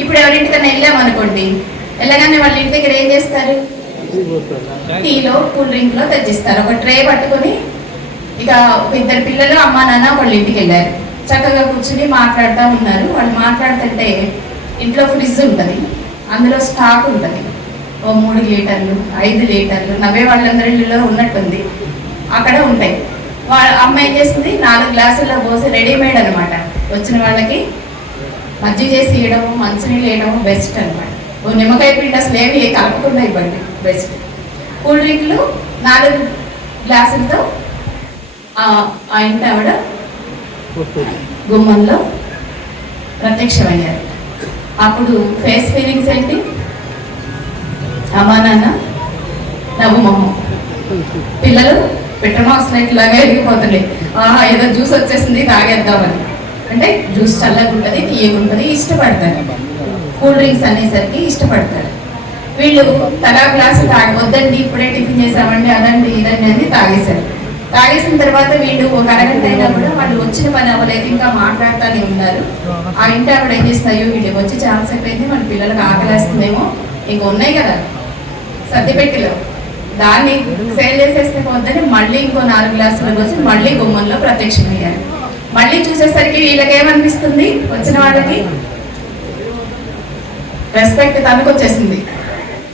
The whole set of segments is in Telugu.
ఇప్పుడు ఎవరింటికన్నా వెళ్ళాము అనుకోండి వెళ్ళగానే వాళ్ళ ఇంటి దగ్గర ఏం చేస్తారు? టీలో కూల్ డ్రింక్లో తెచ్చిస్తారు. ఒక ట్రే పట్టుకొని ఇక ఇద్దరు పిల్లలు అమ్మా నాన్న వాళ్ళ ఇంటికి వెళ్ళారు. చక్కగా కూర్చుని మాట్లాడుతూ ఉన్నారు. వాళ్ళు మాట్లాడుతుంటే ఇంట్లో ఫ్రిడ్జ్ ఉంటుంది. అందులో స్టాక్ ఉంటుంది. ఓ మూడు లీటర్లు ఐదు లీటర్లు నవ్వే వాళ్ళందరి ఇళ్ళలో ఉన్నట్టుంది. అక్కడ ఉంటాయి. వాళ్ళ అమ్మ ఏం చేస్తుంది? నాలుగు గ్లాసుల్లో పోసి రెడీమేడ్ అనమాట వచ్చిన వాళ్ళకి మజ్జిగ చేసి వేయడము మంచినీళ్ళు వేయడము బెస్ట్ అనమాట ఓ నిమ్మకాయ పిండి అసలు ఏమి కలపకుండా ఇవ్వండి బెస్ట్ కూల్ డ్రింక్లు నాలుగు గ్లాసులతో ఆ ఆ ఇంటి ఆవిడ గుమ్మంలో ప్రత్యక్షమయ్యారు. అప్పుడు ఫేస్ ఫీలింగ్స్ ఏంటి? అమ్మా నాన్న నవ్వు మొహం. పిల్లలు పిట్టమాక్స్ లైట్ లాగా ఎదిగిపోతుండే ఆహా ఏదో జ్యూస్ వచ్చేసింది తాగేద్దామని. అంటే జ్యూస్ చల్లగా ఉంటుంది తీయగా ఉంటుంది ఇష్టపడతారు. కూల్ డ్రింక్స్ అనేసరికి ఇష్టపడతారు. వీళ్ళు తలా గ్లాసు తాగ వద్దండి ఇప్పుడే టిఫిన్ చేసామండి అదండి ఇదండి అని తాగేశారు. తాగేసిన తర్వాత వీళ్ళు ఒక అరగంట అయినా కూడా వాళ్ళు వచ్చిన పని అవ్వలేదు ఇంకా మాట్లాడుతూనే ఉన్నారు. ఆ ఇంటి ఆవిడ ఏం చేస్తాయో వీళ్ళకి వచ్చి ఛాన్స్ అయిపోయింది మన పిల్లలకు ఆకలేస్తుందేమో ఇంక ఉన్నాయి కదా. సర్దిపెట్టిలో దాన్ని సేల్ చేసేస్తే వద్దని మళ్ళీ ఇంకో నాలుగు గ్లాసులకు వచ్చి మళ్ళీ గుమ్మంలో ప్రత్యక్షమయ్యారు. మళ్ళీ చూసేసరికి వీళ్ళకి ఏమనిపిస్తుంది వచ్చిన వాళ్ళకి రెస్పెక్ట్ తనకు వచ్చేసింది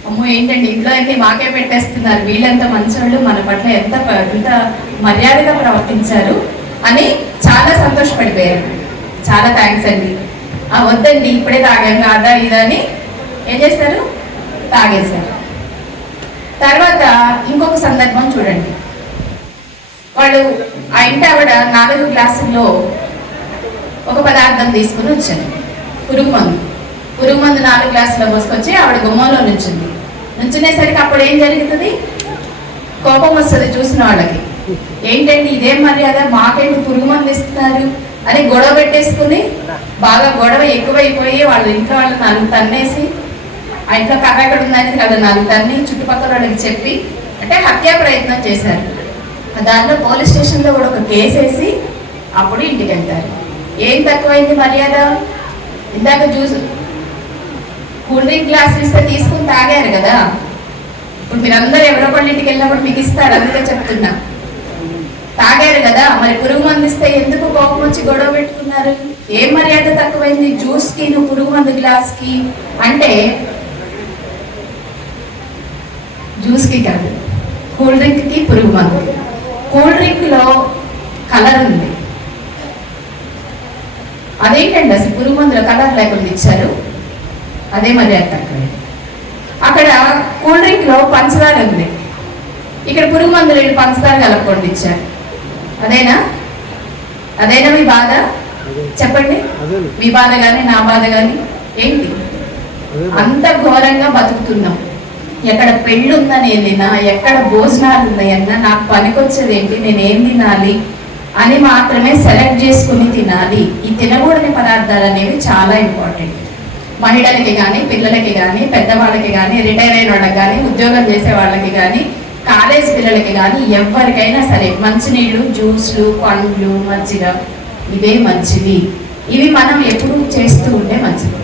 అమ్మో ఏంటండి? ఇంట్లో అన్ని మాకే పెట్టేస్తున్నారు. వీళ్ళెంత మంచోళ్ళు మన పట్ల ఎంత ఎంత మర్యాదగా ప్రవర్తించారు అని చాలా సంతోషపడిపోయారు. చాలా థ్యాంక్స్ అండి. ఆ వద్దండి ఇప్పుడే తాగాం కాదా ఇదా అని ఏం చేస్తారు తాగేశారు. తర్వాత ఇంకొక సందర్భం చూడండి. వాళ్ళు ఆ ఇంటి ఆవిడ నాలుగు గ్లాసుల్లో ఒక పదార్థం తీసుకుని వచ్చాను పురుగు మందు. పురుగు మందు నాలుగు గ్లాసులో పోసుకొచ్చి ఆవిడ గుమ్మంలో నుంచింది. నుంచునేసరికి అప్పుడు ఏం జరుగుతుంది? కోపం వస్తుంది చూసిన వాళ్ళకి. ఏంటండి ఇదేం మర్యాద? మాకేంటి పురుగు మందు ఇస్తున్నారు? అని గొడవ పెట్టేసుకుని బాగా గొడవ ఎక్కువైపోయి వాళ్ళ ఇంట్లో వాళ్ళు నాలుగు తన్నేసి ఆ ఇంట్లో కర్ర ఎక్కడ ఉందని కదా నాలుగు తన్ని చుట్టుపక్కల వాళ్ళకి చెప్పి అంటే హత్యా ప్రయత్నం చేశారు. దాంట్లో పోలీస్ స్టేషన్లో కూడా ఒక కేసు వేసి అప్పుడు ఇంటికి వెళ్తారు ఏం తక్కువైంది మర్యాద? ఇందాక జ్యూస్ కూల్ డ్రింక్ గ్లాస్ ఇస్తే తీసుకుని తాగారు కదా. ఇప్పుడు మీరందరూ ఎవరో ఒకళ్ళ ఇంటికి వెళ్ళినప్పుడు మీకు ఇస్తారు అందుకే చెప్తున్నా. తాగారు కదా మరి పురుగు మందు ఇస్తే ఎందుకు కోపం వచ్చి గొడవ పెట్టుకున్నారు? ఏం మర్యాద తక్కువైంది? జ్యూస్కి నువ్వు పురుగు మందు గ్లాస్కి? అంటే జ్యూస్కి కాదు కూల్ డ్రింక్కి పురుగు మందుకి కూల్ డ్రింక్లో కలర్ ఉంది. అదేంటండి అసలు పురుగు మందుల కలర్ లేకుండా ఇచ్చారు? అదే మరి అక్కడ. అక్కడ కూల్ డ్రింక్లో పంచదార ఉంది. ఇక్కడ పురుగు మందులు పంచదార కలపకుండా ఇచ్చారు. అదేనా? అదేనా మీ బాధ? చెప్పండి. మీ బాధ కానీ నా బాధ కానీ ఏంటి? అంత ఘోరంగా బతుకుతున్నాం. ఎక్కడ పెళ్ళి ఉందని వెళ్ళినా ఎక్కడ భోజనాలు ఉన్నాయన్నా నాకు పనికొచ్చేది ఏంటి నేను ఏం తినాలి అని మాత్రమే సెలెక్ట్ చేసుకుని తినాలి. ఈ తినకూడని పదార్థాలు అనేవి చాలా ఇంపార్టెంట్. మహిళలకి కానీ పిల్లలకి కానీ పెద్దవాళ్ళకి కానీ రిటైర్ అయిన వాళ్ళకి కానీ ఉద్యోగం చేసే వాళ్ళకి కానీ కాలేజ్ పిల్లలకి కానీ ఎవరికైనా సరే మంచినీళ్ళు జ్యూస్లు పండ్లు మజ్జిగ ఇవే మంచివి. ఇవి మనం ఎప్పుడు చేస్తూ ఉంటే మంచిది.